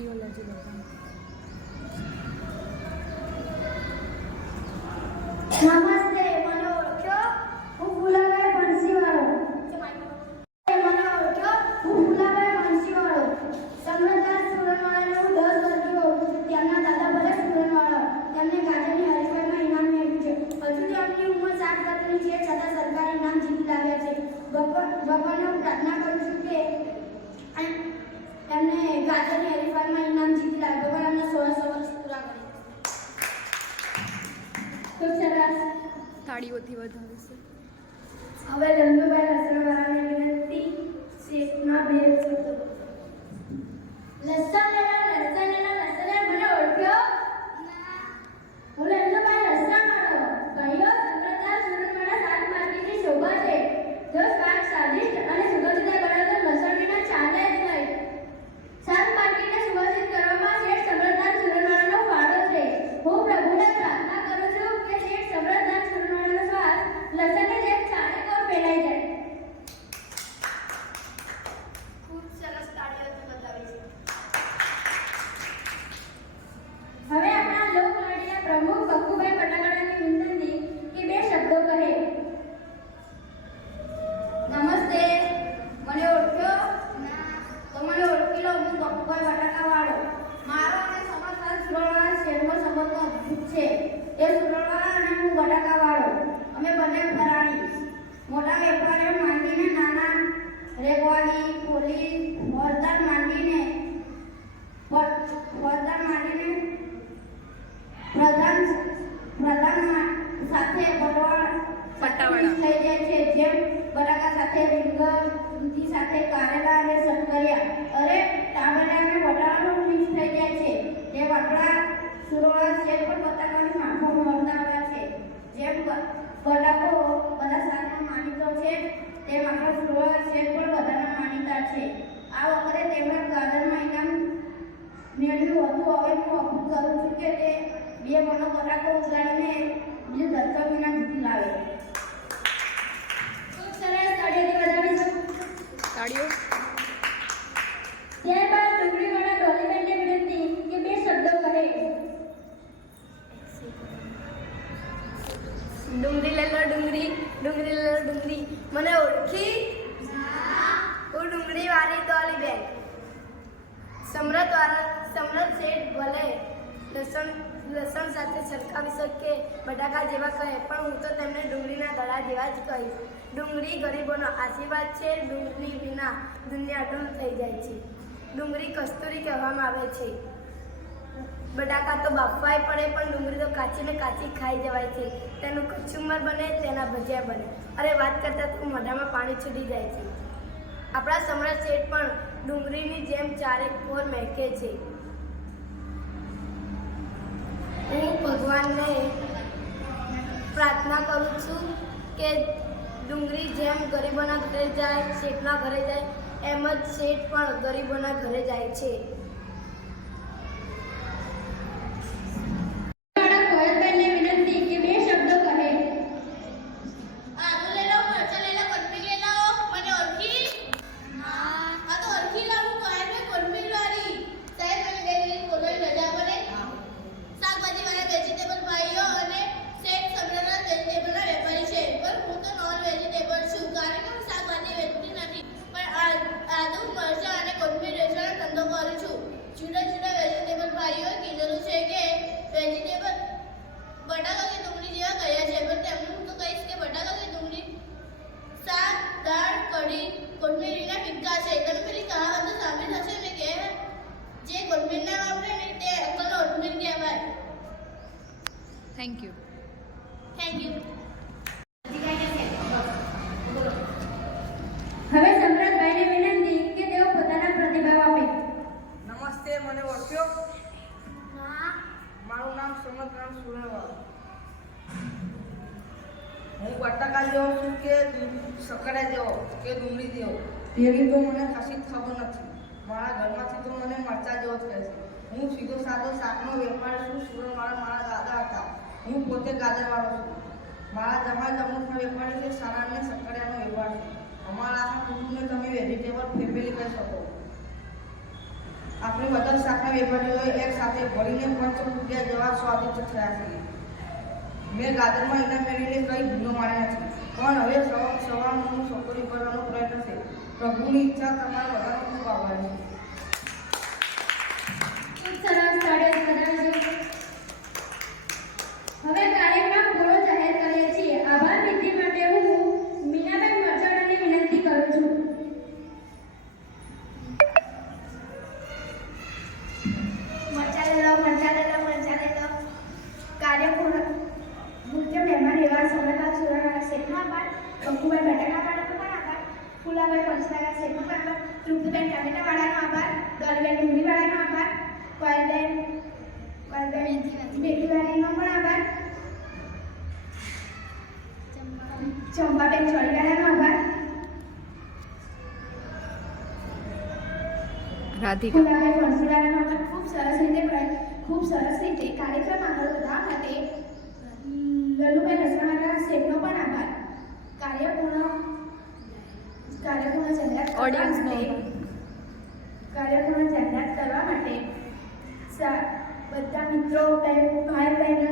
વિડીયોલોજી બતાવો તાળીઓથી વધારે છે. હવે રંગભાઈ લસણવાળાને વિનંતી શેખના બે લસણ લેલા લસણ લે મને ઓળખ્યો હું રંગભાઈ લસણવાળો કહ્યો સમરદાર સુરતવાળા શાક માર્કેટની શોભા છે જો શાક સ્વાદિષ્ટ અને સુગંધીદાર બને તો લસણ વિના ચાલે જ નહીં શાક માર્કેટને સુવાસિત કરવામાં શેઠ સમરદાર સુરતવાળાનો ફાળો છે હું પ્રભુને પ્રાર્થના કરું છું કે શેઠ સમરદાર સુરતવાળાનો સ્વાદ લસણની જેમ ચારે કોર ફેલાઈ જાય ખૂબ સરસ તાળીઓથી બતાવી છે હવે આપણા લોકલાડીના પ્રમુખ બકુભાઈ પટાકાળાની વિનંતી કે બે શબ્દો કહે નમસ્તે મને ઓળખ્યો તો મને ઓળખી લો હું બકુભાઈ બટાકાવાળો મારો અને સમાજના સુરવાળા શહેરનો સંબંધ અદભુત છે. એ સુરવાળા અને હું બટાકાવાળો અમે બંને ફરાણી મોટા વેપારીઓ માંડીને નાના રેગવાડી પોલીસ ફોજદાર માંડીને ફોજદાર માંડીને પ્રધાન પ્રધાન સાથે બટવાળ પટ્ટાવાળા. થઈ જાય છે જેમ બટાકા સાથે રીંગણ દૂધી સાથે કારેલા અને શક્કરિયા અરે ટામેટા અને બટાકાનો મિક્સ થઈ જાય છે જે આપણા સુરવાળા શેર પર બટાકાની માફો મળતા આવ્યા છે જેમ બ- બટાકો બધા શાકમાં માનીતો છે તેમ આપણા સુરવાળા શેર પર બધાના માનીતા છે આ વખતે તેમણે ગાર્ડનમાં ઇનામ મેળવ્યું હતું હવે હું અપીલ કરું છું કે તે બે મનો બટાકો ઉગાડીને બીજું ધરકમ ઇનામ જીતી લાવે ખૂબ સરસ તાળીઓથી વધાવીશું તાળીઓ ત્યારબાદ ડુંગળીવાળા ડોલીબેનને વિનંતી કે બે શબ્દો કહે ડુંગળી લેલો ડુંગળી ડુંગળી લેલો ડુંગળી મને ઓળખી હું ડુંગળી વાળી બેન. સમ્રાટ વાળા સમ્રાટ શેઠ ભલે લસણ લસણ સાથે સરખાવી શકે, બટાકા જેવા કહે, પણ હું તો તેમને ડુંગળીના ગળા જેવા જ કહીશ. ડુંગળી ગરીબોનો આશીર્વાદ છે, ડુંગળી વિના દુનિયા અડૂલ થઈ જાય છે. ડુંગળી કસ્તુરી કહેવામાં આવે છે. બટાકા તો બાફવાય પડે, પણ ડુંગળી તો કાચીને કાચી ખાઈ જવાય છે. તેનું કચુંબર બને, તેના ભજીયા બને. અરે, વાત કરતાં તો મોઢામાં પાણી છૂટી જાય છે. આપણા સમ્રાટ શેઠ પણ ડુંગળીની જેમ ચારે કોર મહેકે છે. હું ભગવાનને પ્રાર્થના કરું છું કે ડુંગળી જેમ ગરીબોના ઘરે જાય, શેઠના ઘરે જાય, એમ જ શેઠ પણ ગરીબોના ઘરે જાય છે. કરું છું. જુદા જુદા વેજીટેબલ ભાઈઓએ કીધેલું છે કે વેજીટેબલ બટાકા કે ડુંગળી જેવા કયા છે, પણ તેમને હું તો કહીશ કે બટાકા કે ડુંગળી, શાક, દાળ, કઢી, કોથમીરીના ફિક્કા છે. તમે પેલી કહાવત તો સાંભળી હશે ને કે જે કોથમીર ના વાપરે ને તે અક્કલનો ઓટમીર કહેવાય. થેન્ક યુ થેન્ક યુ હવે સમ્રાટભાઈને વિનંતી કે તેઓ પોતાના પ્રતિભાવ આપે નમસ્તે મને ઓળખ્યો મારું નામ સમતરામ સુરેવાળા હું બટાકા જેવો છું કે સકડા જેવો કે ડુંગળી તેની તો મને જ ખબર નથી. મારા ઘરમાંથી તો મને મરચા જેવો જ કહે છે. હું સીધો સાધો શાકનો વેપાર છું, સુરતવાળા મારા દાદા હતા. હું પોતે ગાજરવાળો છું. મારા જમા જમણનો વેપારી છે સારાને સકડિયાનો વેપાર છે. અમારા આખા કુટુંબને તમે વેજીટેબલ ફેમિલી કહી શકો. આપણે બધા શાકના વેપારીઓ એક સાથે ભરીને પંચ રૂપિયા જેવા સ્વાદિષ્ટ થયા છે. મેં ગાદરમાં ઇનામ મેળવીને કંઈ ભૂલો માર્યા નથી. પણ હવે સવાર સવારનું સફરી કરવાનો પ્રયત્ન છે પ્રભુની ઈચ્છા તમારા બધાનો ખૂબ આભાર છે ખૂબ સરસ તાળીઓ બજાવજો. હવે કાર્યક્રમ પૂરો જાહેર કરીએ છીએ આભાર વિધિ માટે હું મીનાબેન મરચાડાને વિનંતી કરું છું મરચા લઈ લો મરચા લઈ લો મરચા લઈ લો કાર્ય પૂર્ણ મુખ્ય મહેમાન એવા સમયપાલ સુરાણા શેખનો આભાર કંકુભાઈ બટાકા વાળાનો પણ આભાર ફુલાભાઈ પંચનાગા શેખનો પણ આભાર તૃપ્તિબેન ટામેટા વાળાનો આભાર. ડોલીબેન ડુંગળી વાળાનો આભાર. કોયલબેન કોયલબેન મેથીવાળીનો પણ આભાર. ચંપાબેન ચોરીવાળાનો આભાર. રાધિકા. આભાર. ખૂબ સરસ રીતે ખૂબ સરસ રીતે કાર્યક્રમ આગળ વધવા માટે લલુભાઈ લસણાવાળા શેખનો પણ આભાર. કાર્યપૂર્ણ કાર્યપૂર્ણ જાહેરાત કાર્યક્રમ જાહેરાત કરવા માટે બધા મિત્રો બહેન- ભાઈ આભાર